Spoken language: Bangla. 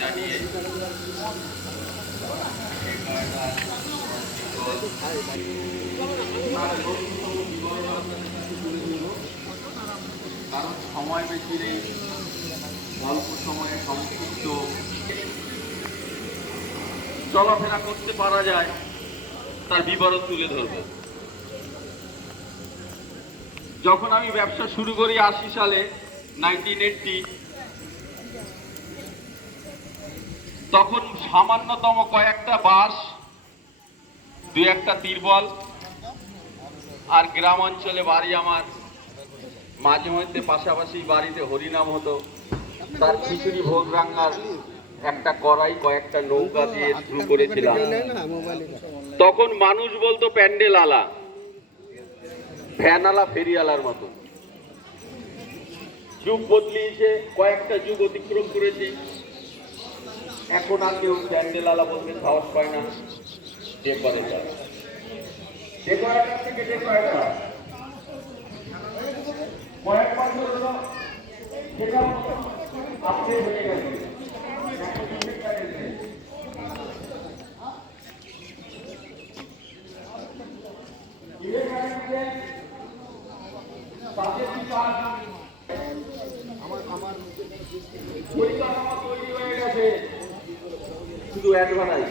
জানিয়ে কারণ সময় বেশি নেই, অল্প সময়ে সংক্ষিপ্ত চলাফেরা করতে পারা যায় তার বিবরণ তুলে ধরব। যখন আমি ব্যবসা শুরু করি 80 সালে 1980, তখন সামান্যতম কয়েকটা বাঁশ, দুই একটা তিরবল, আর গ্রাম অঞ্চলে বাড়ি আমার মাঝে মধ্যে পাশাপাশি বাড়িতে হরিনাম হতো, তার খিচুড়ি ভোগ রান্নার একটা কড়াই, কয়েকটা নৌকা দিয়ে শুরু করেছিলাম। তখন মানুষ বলতো প্যান্ডেল আলা, ভ্যান আলা, ফেরিয়ালার মতো। যুগ বদলিয়েছে, কয়েকটা যুগ অতিক্রম করেছে, এখন আর কেউ প্যান্ডেল আলা বলতে সাহস পায় না। ডেকোরেটর থেকে ডেকোরেটর কয়েক বছর হলো সেটা আপডেট হয়ে গেছে। আমার পরিকল্পনা তৈরি হয়ে গেছে, শুধু অ্যাডভান্স